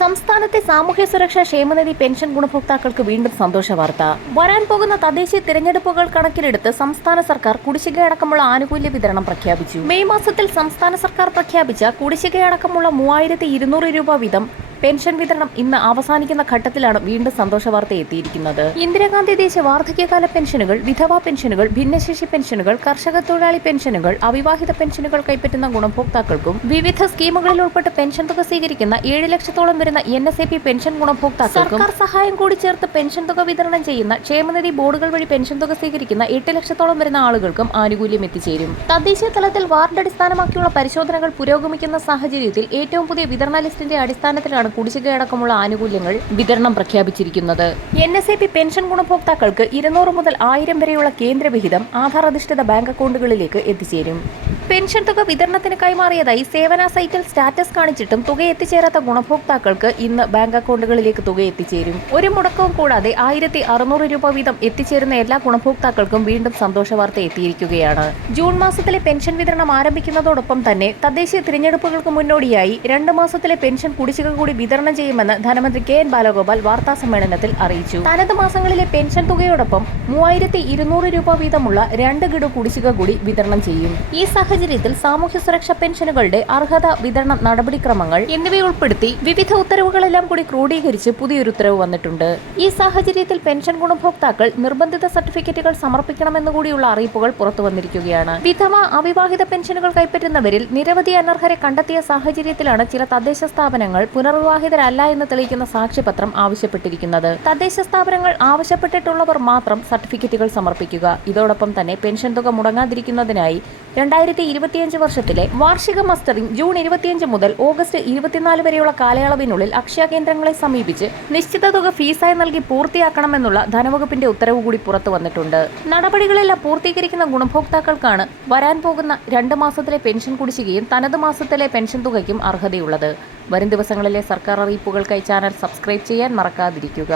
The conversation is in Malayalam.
സംസ്ഥാനത്തെ സാമൂഹ്യ സുരക്ഷാ ക്ഷേമനിധി പെൻഷൻ ഗുണഭോക്താക്കൾക്ക് വീണ്ടും സന്തോഷ വാർത്ത. വരാൻ പോകുന്ന തദ്ദേശീയ തിരഞ്ഞെടുപ്പുകൾ കണക്കിലെടുത്ത് സംസ്ഥാന സർക്കാർ കുടിശ്ശികയടക്കമുള്ള ആനുകൂല്യ വിതരണം പ്രഖ്യാപിച്ചു. മെയ് മാസത്തിൽ സംസ്ഥാന സർക്കാർ പ്രഖ്യാപിച്ച കുടിശ്ശികയടക്കമുള്ള 3200 രൂപ വീതം പെൻഷൻ വിതരണം ഇന്ന് അവസാനിക്കുന്ന ഘട്ടത്തിലാണ് വീണ്ടും സന്തോഷ വാർത്ത എത്തിയിരിക്കുന്നത്. ഇന്ദിരാഗാന്ധി ദേശീയ വാർദ്ധക്യകാല പെൻഷനുകൾ, വിധവാ പെൻഷനുകൾ, ഭിന്നശേഷി പെൻഷനുകൾ, കർഷക തൊഴിലാളി പെൻഷനുകൾ, അവിവാഹിത പെൻഷനുകൾ കൈപ്പറ്റുന്ന ഗുണഭോക്താക്കൾക്കും വിവിധ സ്കീമുകളിൽ ഉൾപ്പെട്ട് പെൻഷൻ തുക സ്വീകരിക്കുന്ന 7 ലക്ഷത്തോളം വരുന്ന NSAP പെൻഷൻ ഗുണഭോക്താക്കൾക്കും സർക്കാർ സഹായം കൂടി ചേർത്ത് പെൻഷൻ തുക വിതരണം ചെയ്യുന്ന ക്ഷേമനിധി ബോർഡുകൾ വഴി പെൻഷൻ തുക സ്വീകരിക്കുന്ന 8 ലക്ഷത്തോളം വരുന്ന ആളുകൾക്കും ആനുകൂല്യം എത്തിച്ചേരും. തദ്ദേശീയ തലത്തിൽ വാർഡ് അടിസ്ഥാനമാക്കിയുള്ള പരിശോധനകൾ പുരോഗമിക്കുന്ന സാഹചര്യത്തിൽ ഏറ്റവും പുതിയ വിതരണ ലിസ്റ്റിന്റെ അടിസ്ഥാനത്തിലാണ് കുടിശ്ശികയടക്കമുള്ള ആനുകൂല്യങ്ങൾ വിതരണം പ്രഖ്യാപിച്ചിരിക്കുന്നത്. NSAP പെൻഷൻ ഗുണഭോക്താക്കൾക്ക് 200 മുതൽ 1000 വരെയുള്ള കേന്ദ്ര വിഹിതം ആധാർ അധിഷ്ഠിത ബാങ്ക് അക്കൗണ്ടുകളിലേക്ക് എത്തിച്ചേരും. പെൻഷൻ തുക വിതരണത്തിന് കൈമാറിയതായി സേവന സൈറ്റിൽ സ്റ്റാറ്റസ് കാണിച്ചിട്ടും തുക എത്തിച്ചേരാത്ത ഗുണഭോക്താക്കൾക്ക് ഇന്ന് ബാങ്ക് അക്കൗണ്ടുകളിലേക്ക് തുക എത്തിച്ചേരും. ഒരു മുടക്കവും കൂടാതെ 1600 രൂപ വീതം എത്തിച്ചേരുന്ന എല്ലാ ഗുണഭോക്താക്കൾക്കും വീണ്ടും സന്തോഷ വാർത്ത എത്തിയിരിക്കുകയാണ്. ജൂൺ മാസത്തിലെ പെൻഷൻ വിതരണം ആരംഭിക്കുന്നതോടൊപ്പം തന്നെ തദ്ദേശീയ തിരഞ്ഞെടുപ്പുകൾക്ക് മുന്നോടിയായി 2 മാസത്തിലെ പെൻഷൻ കുടിശ്ശിക കൂടി വിതരണം ചെയ്യുമെന്ന് ധനമന്ത്രി KN ബാലഗോപാൽ വാർത്താ സമ്മേളനത്തിൽ അറിയിച്ചു. തനത് മാസങ്ങളിലെ പെൻഷൻ തുകയോടൊപ്പം 3200 രൂപ വീതമുള്ള 2 ഗഡു കുടിശ്ശിക കൂടി വിതരണം ചെയ്യും. ഈ സാഹചര്യത്തിൽ സാമൂഹ്യ സുരക്ഷാ പെൻഷനുകളുടെ അർഹത, വിതരണ നടപടിക്രമങ്ങൾ എന്നിവയുൾപ്പെടുത്തി വിവിധ ഉത്തരവുകളെല്ലാം കൂടി ക്രോഡീകരിച്ച് പുതിയൊരു ഉത്തരവ് വന്നിട്ടുണ്ട്. ഈ സാഹചര്യത്തിൽ പെൻഷൻ ഗുണഭോക്താക്കൾ നിർബന്ധിത സർട്ടിഫിക്കറ്റുകൾ സമർപ്പിക്കണമെന്നുകൂടിയുള്ള അറിയിപ്പുകൾ പുറത്തു വന്നിരിക്കുകയാണ്. വിധവ, അവിവാഹിത പെൻഷനുകൾ കൈപ്പറ്റുന്നവരിൽ നിരവധി അനർഹരെ കണ്ടെത്തിയ സാഹചര്യത്തിലാണ് ചില തദ്ദേശ സ്ഥാപനങ്ങൾ പുനർവിവാഹിതരല്ല എന്ന് തെളിയിക്കുന്ന സാക്ഷ്യപത്രം ആവശ്യപ്പെട്ടിരിക്കുന്നത്. തദ്ദേശ സ്ഥാപനങ്ങൾ ആവശ്യപ്പെട്ടിട്ടുള്ളവർ മാത്രം സർട്ടിഫിക്കറ്റുകൾ സമർപ്പിക്കുക. ഇതോടൊപ്പം തന്നെ പെൻഷൻ തുക മുടങ്ങാതിരിക്കുന്നതിനായി 2025 വർഷത്തിലെ വാർഷിക മസ്റ്ററിംഗ് ജൂൺ 25 മുതൽ ഓഗസ്റ്റ് 24 വരെയുള്ള കാലയളവിനുള്ളിൽ അക്ഷയ കേന്ദ്രങ്ങളെ സമീപിച്ച് നിശ്ചിത തുക ഫീസായി നൽകി പൂർത്തിയാക്കണമെന്നുള്ള ധനവകുപ്പിന്റെ ഉത്തരവ് കൂടി പുറത്തു വന്നിട്ടുണ്ട്. നടപടികളെല്ലാം പൂർത്തീകരിക്കുന്ന ഗുണഭോക്താക്കൾക്കാണ് വരാൻ പോകുന്ന 2 മാസത്തിലെ പെൻഷൻ കുടിശ്ശികയും തനത് മാസത്തിലെ പെൻഷൻ തുകയ്ക്കും അർഹതയുള്ളത്. വരും ദിവസങ്ങളിലെ സർക്കാർ അറിയിപ്പുകൾക്കായി ചാനൽ സബ്സ്ക്രൈബ് ചെയ്യാൻ മറക്കാതിരിക്കുക.